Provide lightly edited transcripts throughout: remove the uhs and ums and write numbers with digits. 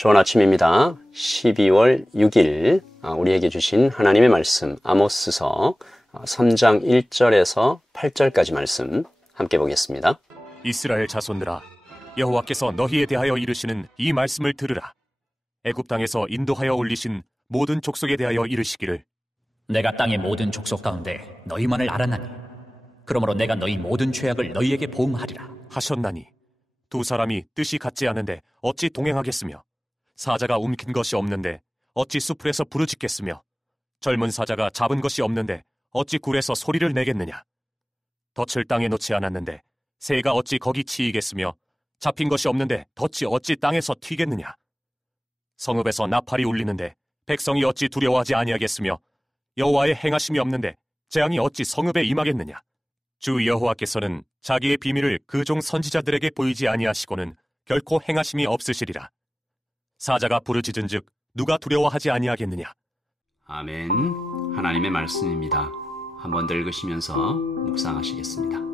좋은 아침입니다. 12월 6일 우리에게 주신 하나님의 말씀 아모스서 3장 1절에서 8절까지 말씀 함께 보겠습니다. 이스라엘 자손들아, 여호와께서 너희에 대하여 이르시는 이 말씀을 들으라. 애굽 땅에서 인도하여 올리신 모든 족속에 대하여 이르시기를, 내가 땅의 모든 족속 가운데 너희만을 알았나니 그러므로 내가 너희 모든 죄악을 너희에게 보응하리라 하셨나니, 두 사람이 뜻이 같지 않은데 어찌 동행하겠으며, 사자가 움킨 것이 없는데 어찌 수풀에서 부르짖겠으며, 젊은 사자가 잡은 것이 없는데 어찌 굴에서 소리를 내겠느냐. 덫을 땅에 놓지 않았는데 새가 어찌 거기 치이겠으며, 잡힌 것이 없는데 덫이 어찌 땅에서 튀겠느냐. 성읍에서 나팔이 울리는데 백성이 어찌 두려워하지 아니하겠으며, 여호와의 행하심이 없는데 재앙이 어찌 성읍에 임하겠느냐. 주 여호와께서는 자기의 비밀을 그 종 선지자들에게 보이지 아니하시고는 결코 행하심이 없으시리라. 사자가 부르짖은즉 누가 두려워하지 아니하겠느냐. 아멘. 하나님의 말씀입니다. 한 번 더 읽으시면서 묵상하시겠습니다.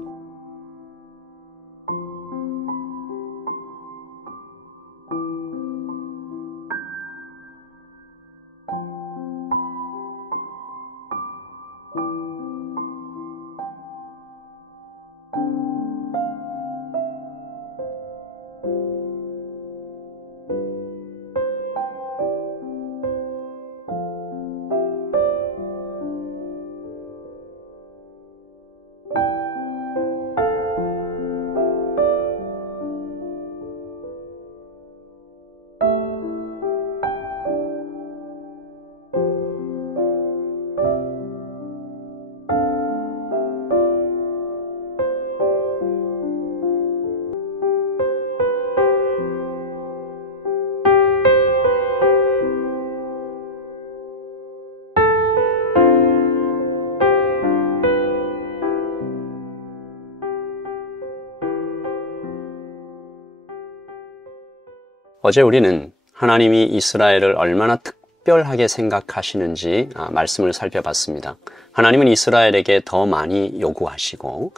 어제 우리는 하나님이 이스라엘을 얼마나 특별하게 생각하시는지 말씀을 살펴봤습니다. 하나님은 이스라엘에게 더 많이 요구하시고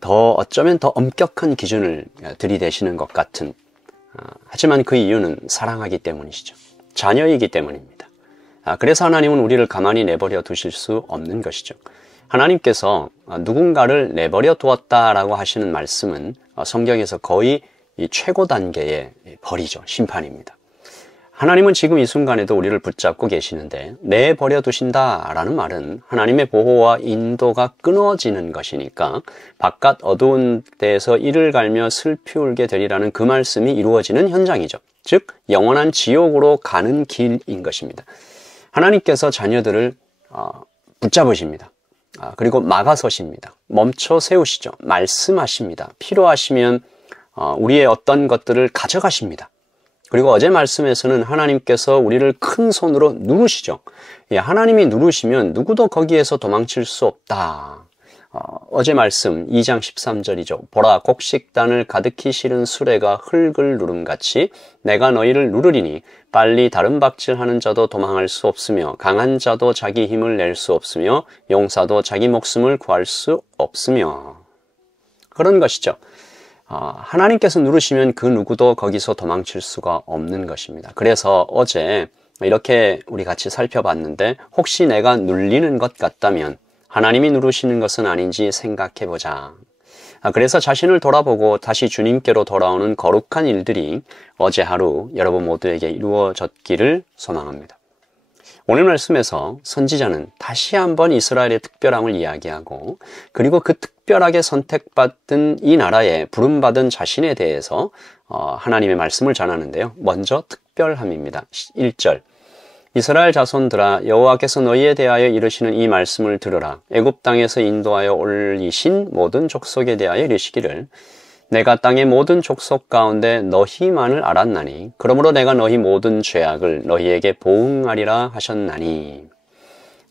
어쩌면 더 엄격한 기준을 들이대시는 것 같은, 하지만 그 이유는 사랑하기 때문이시죠. 자녀이기 때문입니다. 그래서 하나님은 우리를 가만히 내버려 두실 수 없는 것이죠. 하나님께서 누군가를 내버려 두었다라고 하시는 말씀은 성경에서 거의 이 최고 단계의 벌이죠. 심판입니다. 하나님은 지금 이 순간에도 우리를 붙잡고 계시는데, 내버려 두신다라는 말은 하나님의 보호와 인도가 끊어지는 것이니까 바깥 어두운 데에서 이를 갈며 슬피 울게 되리라는 그 말씀이 이루어지는 현장이죠. 즉 영원한 지옥으로 가는 길인 것입니다. 하나님께서 자녀들을 붙잡으십니다. 그리고 막아서십니다. 멈춰 세우시죠. 말씀하십니다. 필요하시면 우리의 어떤 것들을 가져가십니다. 그리고 어제 말씀에서는 하나님께서 우리를 큰 손으로 누르시죠. 하나님이 누르시면 누구도 거기에서 도망칠 수 없다. 어제 말씀 2장 13절이죠. 보라, 곡식단을 가득히 실은 수레가 흙을 누름같이 내가 너희를 누르리니 빨리 다른 박질하는 자도 도망할 수 없으며 강한 자도 자기 힘을 낼 수 없으며 용사도 자기 목숨을 구할 수 없으며. 그런 것이죠. 하나님께서 누르시면 그 누구도 거기서 도망칠 수가 없는 것입니다. 그래서 어제 이렇게 우리 같이 살펴봤는데, 혹시 내가 눌리는 것 같다면 하나님이 누르시는 것은 아닌지 생각해보자. 그래서 자신을 돌아보고 다시 주님께로 돌아오는 거룩한 일들이 어제 하루 여러분 모두에게 이루어졌기를 소망합니다. 오늘 말씀에서 선지자는 다시 한번 이스라엘의 특별함을 이야기하고, 그리고 그 특별하게 선택받은 이 나라에 부름받은 자신에 대해서 하나님의 말씀을 전하는데요. 먼저 특별함입니다. 1절. 이스라엘 자손들아, 여호와께서 너희에 대하여 이르시는 이 말씀을 들으라. 애굽 땅에서 인도하여 올리신 모든 족속에 대하여 이르시기를, 내가 땅의 모든 족속 가운데 너희만을 알았나니 그러므로 내가 너희 모든 죄악을 너희에게 보응하리라 하셨나니.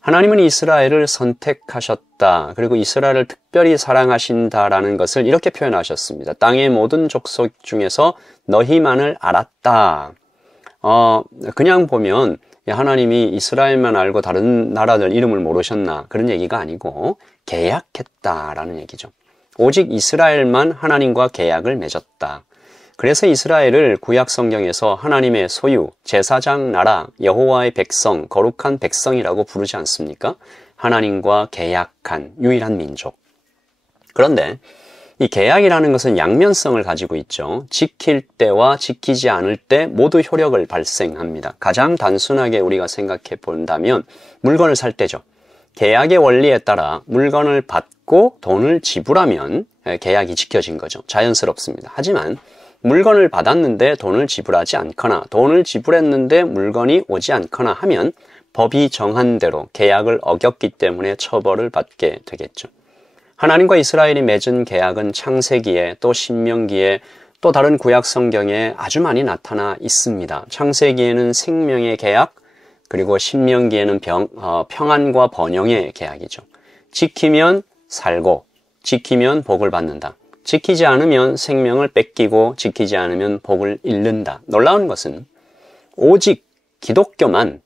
하나님은 이스라엘을 선택하셨다. 그리고 이스라엘을 특별히 사랑하신다라는 것을 이렇게 표현하셨습니다. 땅의 모든 족속 중에서 너희만을 알았다. 그냥 보면 하나님이 이스라엘만 알고 다른 나라들 이름을 모르셨나, 그런 얘기가 아니고 계약했다라는 얘기죠. 오직 이스라엘만 하나님과 계약을 맺었다. 그래서 이스라엘을 구약 성경에서 하나님의 소유, 제사장 나라, 여호와의 백성, 거룩한 백성이라고 부르지 않습니까? 하나님과 계약한 유일한 민족. 그런데 이 계약이라는 것은 양면성을 가지고 있죠. 지킬 때와 지키지 않을 때 모두 효력을 발생합니다. 가장 단순하게 우리가 생각해 본다면 물건을 살 때죠. 계약의 원리에 따라 물건을 받고 돈을 지불하면 계약이 지켜진 거죠. 자연스럽습니다. 하지만 물건을 받았는데 돈을 지불하지 않거나 돈을 지불했는데 물건이 오지 않거나 하면 법이 정한 대로 계약을 어겼기 때문에 처벌을 받게 되겠죠. 하나님과 이스라엘이 맺은 계약은 창세기에 또 신명기에 또 다른 구약 성경에 아주 많이 나타나 있습니다. 창세기에는 생명의 계약, 그리고 신명기에는 평안과 번영의 계약이죠. 지키면 살고 지키면 복을 받는다. 지키지 않으면 생명을 뺏기고 지키지 않으면 복을 잃는다. 놀라운 것은 오직 기독교만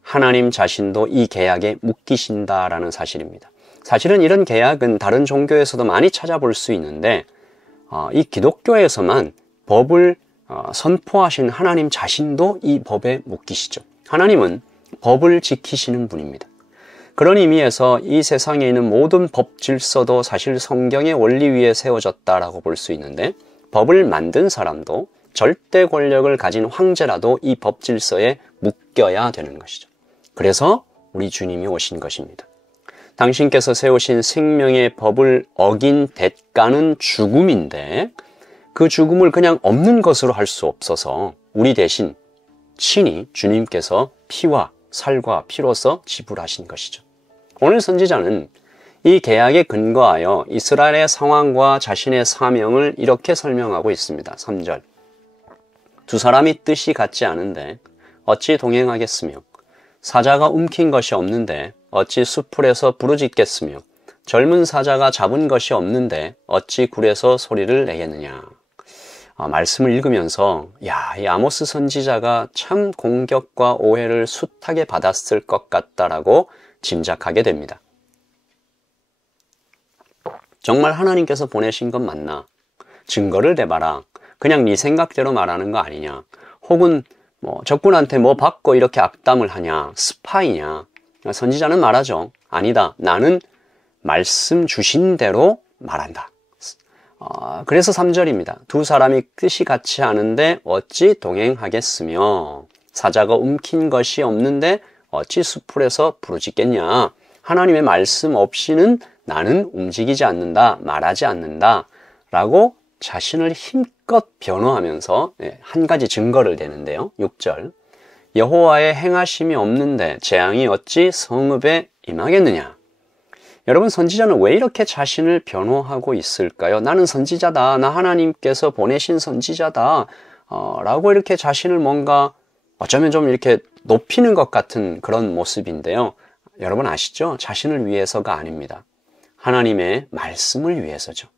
하나님 자신도 이 계약에 묶이신다라는 사실입니다. 사실은 이런 계약은 다른 종교에서도 많이 찾아볼 수 있는데 이 기독교에서만 법을 선포하신 하나님 자신도 이 법에 묶이시죠. 하나님은 법을 지키시는 분입니다. 그런 의미에서 이 세상에 있는 모든 법 질서도 사실 성경의 원리 위에 세워졌다라고 볼 수 있는데 법을 만든 사람도 절대 권력을 가진 황제라도 이 법 질서에 묶여야 되는 것이죠. 그래서 우리 주님이 오신 것입니다. 당신께서 세우신 생명의 법을 어긴 대가는 죽음인데 그 죽음을 그냥 없는 것으로 할 수 없어서 우리 대신 친히 주님께서 피와 살과 피로서 지불하신 것이죠. 오늘 선지자는 이 계약에 근거하여 이스라엘의 상황과 자신의 사명을 이렇게 설명하고 있습니다. 3절. 두 사람이 뜻이 같지 않은데 어찌 동행하겠으며 사자가 움킨 것이 없는데 어찌 수풀에서 부르짖겠으며 젊은 사자가 잡은 것이 없는데 어찌 굴에서 소리를 내겠느냐. 말씀을 읽으면서 이 아모스 선지자가 참 공격과 오해를 숱하게 받았을 것 같다라고 짐작하게 됩니다. 정말 하나님께서 보내신 건 맞나? 증거를 대봐라. 그냥 네 생각대로 말하는 거 아니냐? 혹은 적군한테 뭐 받고 이렇게 악담을 하냐? 스파이냐? 선지자는 말하죠. 아니다. 나는 말씀 주신 대로 말한다. 그래서 3절입니다. 두 사람이 뜻이 같지 않은데 어찌 동행하겠으며 사자가 움킨 것이 없는데 어찌 수풀에서 부르짖겠냐. 하나님의 말씀 없이는 나는 움직이지 않는다, 말하지 않는다 라고 자신을 힘껏 변호하면서 한 가지 증거를 대는데요. 6절. 여호와의 행하심이 없는데 재앙이 어찌 성읍에 임하겠느냐. 여러분, 선지자는 왜 이렇게 자신을 변호하고 있을까요? 나는 선지자다. 나 하나님께서 보내신 선지자다. 라고 이렇게 자신을 뭔가 어쩌면 좀 이렇게 높이는 것 같은 그런 모습인데요. 여러분 아시죠? 자신을 위해서가 아닙니다. 하나님의 말씀을 위해서죠.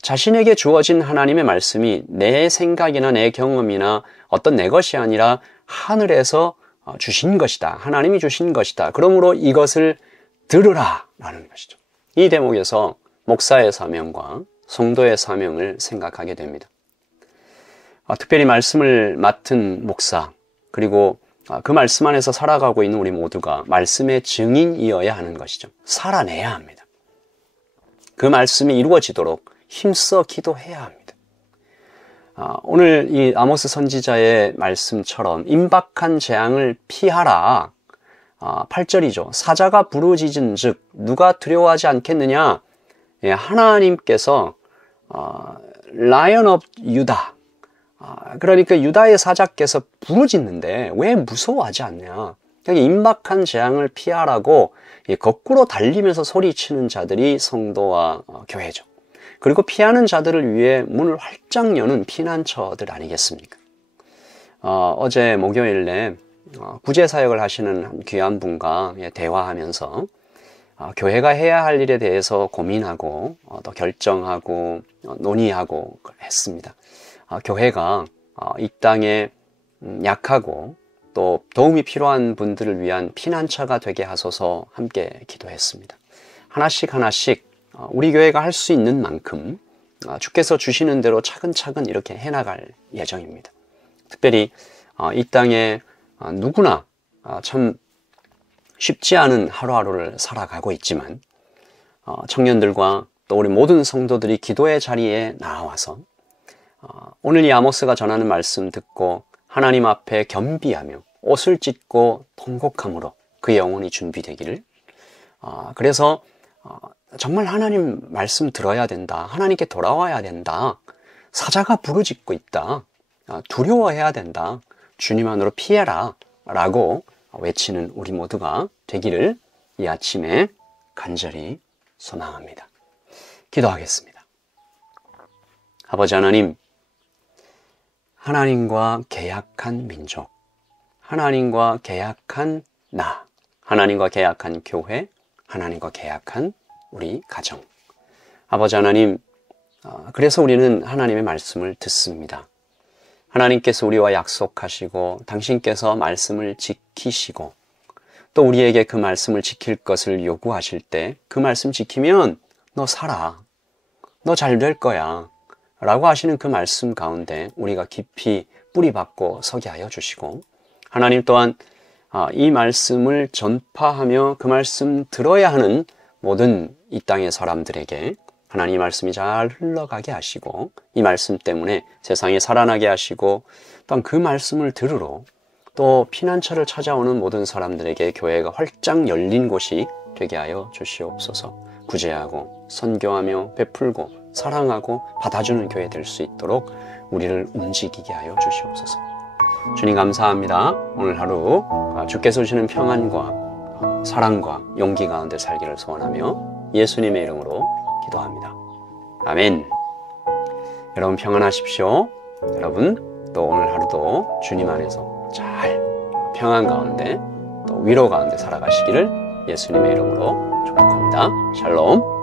자신에게 주어진 하나님의 말씀이 내 생각이나 내 경험이나 어떤 내 것이 아니라 하늘에서 주신 것이다. 하나님이 주신 것이다. 그러므로 이것을 들으라 라는 것이죠. 이 대목에서 목사의 사명과 성도의 사명을 생각하게 됩니다. 특별히 말씀을 맡은 목사, 그리고 그 말씀 안에서 살아가고 있는 우리 모두가 말씀의 증인이어야 하는 것이죠. 살아내야 합니다. 그 말씀이 이루어지도록 힘써 기도해야 합니다. 오늘 이 아모스 선지자의 말씀처럼 임박한 재앙을 피하라. 8절이죠. 사자가 부르짖은 즉 누가 두려워하지 않겠느냐. 하나님께서 라이언 오브 유다, 그러니까 유다의 사자께서 부르짖는데 왜 무서워하지 않냐. 임박한 재앙을 피하라고 거꾸로 달리면서 소리치는 자들이 성도와 교회죠. 그리고 피하는 자들을 위해 문을 활짝 여는 피난처들 아니겠습니까? 어제 목요일에 구제사역을 하시는 한 귀한 분과 대화하면서 교회가 해야 할 일에 대해서 고민하고 또 결정하고 논의하고 했습니다. 교회가 이 땅에 약하고 또 도움이 필요한 분들을 위한 피난처가 되게 하소서 함께 기도했습니다. 하나씩 우리 교회가 할 수 있는 만큼 주께서 주시는 대로 차근차근 이렇게 해나갈 예정입니다. 특별히 이 땅에 누구나 참 쉽지 않은 하루하루를 살아가고 있지만 청년들과 또 우리 모든 성도들이 기도의 자리에 나와서 오늘 이 아모스가 전하는 말씀 듣고 하나님 앞에 겸비하며 옷을 찢고 통곡함으로 그 영혼이 준비되기를, 그래서 정말 하나님 말씀 들어야 된다, 하나님께 돌아와야 된다, 사자가 부르짖고 있다, 두려워해야 된다, 주님 안으로 피해라 라고 외치는 우리 모두가 되기를 이 아침에 간절히 소망합니다. 기도하겠습니다. 아버지 하나님, 하나님과 계약한 민족, 하나님과 계약한 나, 하나님과 계약한 교회, 하나님과 계약한 우리 가정. 아버지 하나님, 그래서 우리는 하나님의 말씀을 듣습니다. 하나님께서 우리와 약속하시고 당신께서 말씀을 지키시고 또 우리에게 그 말씀을 지킬 것을 요구하실 때 그 말씀 지키면 너 살아, 너 잘 될 거야 라고 하시는 그 말씀 가운데 우리가 깊이 뿌리박고 서게 하여 주시고, 하나님 또한 이 말씀을 전파하며 그 말씀 들어야 하는 모든 이 땅의 사람들에게 하나님 말씀이 잘 흘러가게 하시고 이 말씀 때문에 세상이 살아나게 하시고, 또한 그 말씀을 들으러 또 피난처를 찾아오는 모든 사람들에게 교회가 활짝 열린 곳이 되게 하여 주시옵소서. 구제하고 선교하며 베풀고 사랑하고 받아주는 교회 될 수 있도록 우리를 움직이게 하여 주시옵소서. 주님 감사합니다. 오늘 하루 주께서 주시는 평안과 사랑과 용기 가운데 살기를 소원하며 예수님의 이름으로 기도합니다. 아멘. 여러분 평안하십시오. 여러분 또 오늘 하루도 주님 안에서 잘 평안 가운데 또 위로 가운데 살아가시기를 예수님의 이름으로 축복합니다. 샬롬.